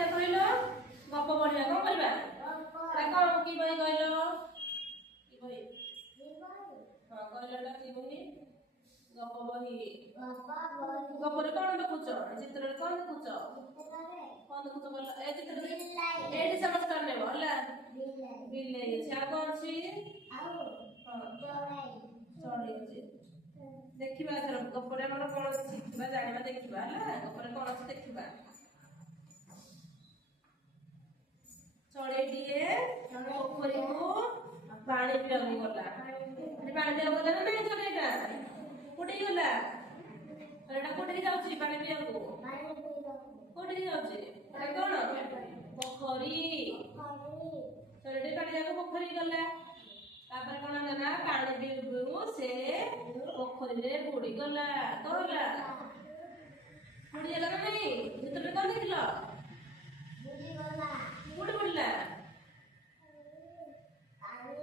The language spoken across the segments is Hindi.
पढ़िया कहल गप पढ़िया कौन करवा कौन कि बही कहल कि बही हाँ कहल कि बही गप बही गपर कौन देखुच चित्र कौन देखुच कौन देखुच बोल ए चित्र एडी समझ करने बोला बिल्ली छा कौन सी हां चढ़ी अछि देखिबा थर गपरे मन कोन शिखबा जानिबा देखिबा हला गपरे कोन अछि देखिबा चढ़ेटिए पोखरी को पानी पियाबू गला पानी पियाबू गला ना नहीं चढ़ेटा कोठी गला चढ़ेटा कोठी जाउची पानी पियाबू कोठी जाउची ए कोन पोखरी चढ़ेटे पानी जाको पोखरी गला तापर कोन ना पानी पियाबू से पोखरी रे बुड़ी गला कहला बुड़ी गला नहीं चित्र कोन देखलो बुड़ी गला कोठी पड़ला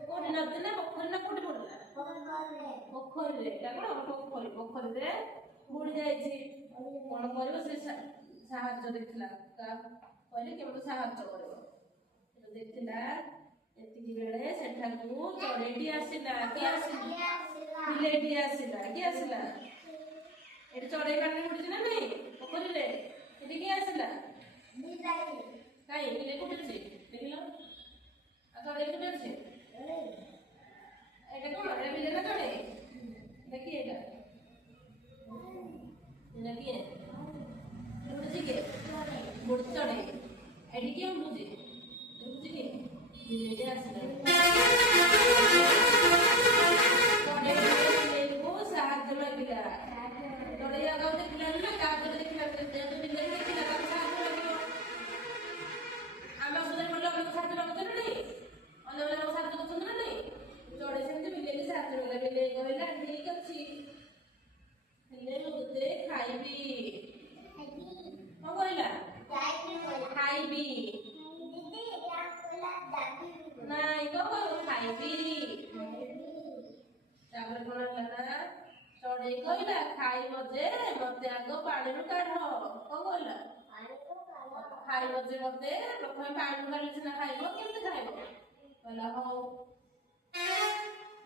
कोठी नदी ना पोखरी ना कोठी पड़ला पोखरी रे एटा कोन पोखरी पोखरी रे बुड़ी जाईछि कोन करबो से साहाय्य देखला का कहले केमतो साहाय्य करबो तो देखला एतिकी बेले सेठा को चढ़ेटी आसिला कि आसिला बिलेटी आसिला कि आसिला एटा चढ़े काटने बुड़ी ना नहीं पोखरी रे एटी कि आसिला बिलाई काई बिले कोठी छै देखिलो आ चढ़े कोठी छै एटा कोन रे बिले ना चढ़े देखि एटा देखिए बुझी के बुढ़ चढ़े एडी के बुझी बुझी के बिले आसिला चढ़े बिले को साहाय्य लगिला चढ़े आगा देखिला ना का देखिला तो बिले देखिला का साहाय्य लगिला आमा सुदर बोल हम साहाय्य लगत नहीं अन्य वाला साहाय्य करछन ना नहीं चढ़े सेमती बिले के साहाय्य लगिला बिले कहला ठीक अछि बिले मुते खाइबी कौन कहला खाइबी नहीं कौन खाइबी तापर कोन हला चढ़े कहला खाइबो जे मते आगो पानी रु काढ कौन कहला खाइबो जे मते प्रथमे पानी काढले सिना खाइबो केमते खाइबो कहला हो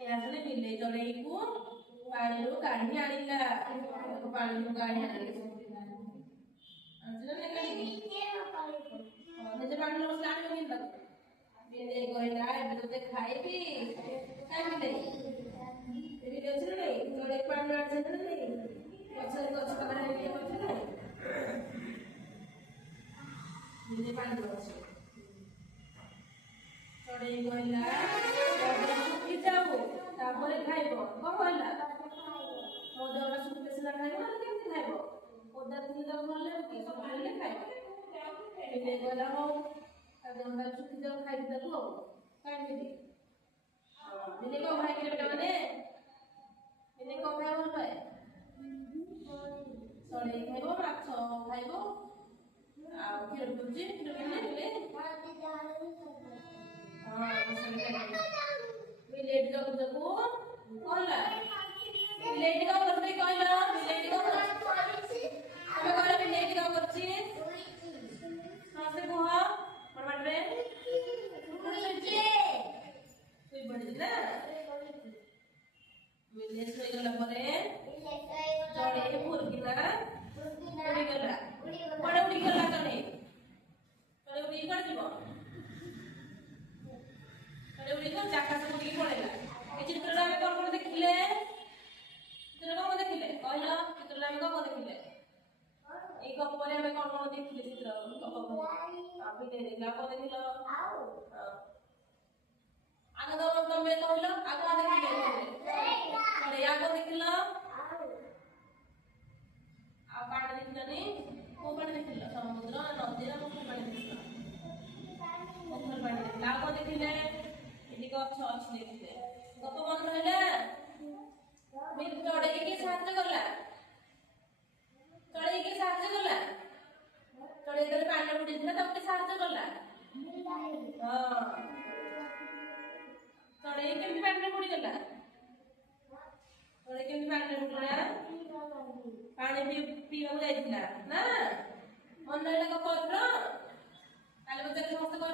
यासले बिले चढ़े को पानी रु काढी आनिला पानी रु काढी आनिला अंजला ने कही निजे पानी रो स्नान में लग बिले कहला एबे तो खाइबी खाइ बिले बिले चले नहीं चढ़े पानी आ चले नहीं पछर गछ पानी के पछर नहीं बिले पानी रो चढ़े कहला सुखी जाऊ तापर खाइबो को कहला ओ देवरा सुखी सिना खाइबो ना केमति खाइबो ओदा दिन तो भले कि सुखले खाइबो बिले कहला हो देवरा सुखी जाऊ खाइ दलो काई बिले बिले को भाई के बेटा माने बिले को भाई बोल भाई चढ़े खाइबो माछ खाइबो आ खीर बुझी खीर बिले हां बिलेट का को कहला बिलेट का करते कहला बिलेट का हमें कहला बिलेट का करछि हां से कोहा परमाट रे सुचे कोई बड़ी ना बिलेट सोई गला परे चढ़े फुरकिना उड़ी गला पड़े उड़ी गला चढ़े चढ़े उड़ी कर दिबो चढ़े उड़ी को चाका से उड़ी पड़ेला ए चित्रटा में कोन कोन देखिले चित्र कोन देखिले कहला चित्रटा में कोन देखिले ए गपरे में कोन कोन देखिले चित्र गप अभी दे देखला कोन देखिलो आगे तो तमे कहलो आगे देखिले चढ़े आगे देखिलो आ पानी देखलनी को पानी देखिलो समुद्र नदी ना को पानी देखिलो पोखर पानी देखला आगे देखिले इदी गछ अछि देखिले गप मन रहले बिल चढ़े के साथ गला चढ़े के साथ गला चढ़े के पानी बुड़ी दिला तब के साथ गला हां चढ़े के पानी बुड़ी गला चढ़े के पानी बुड़ला पानी पीवा जाइथिला ना मन रहला को पत्र ଚାଲୁ ସମସ୍ତେ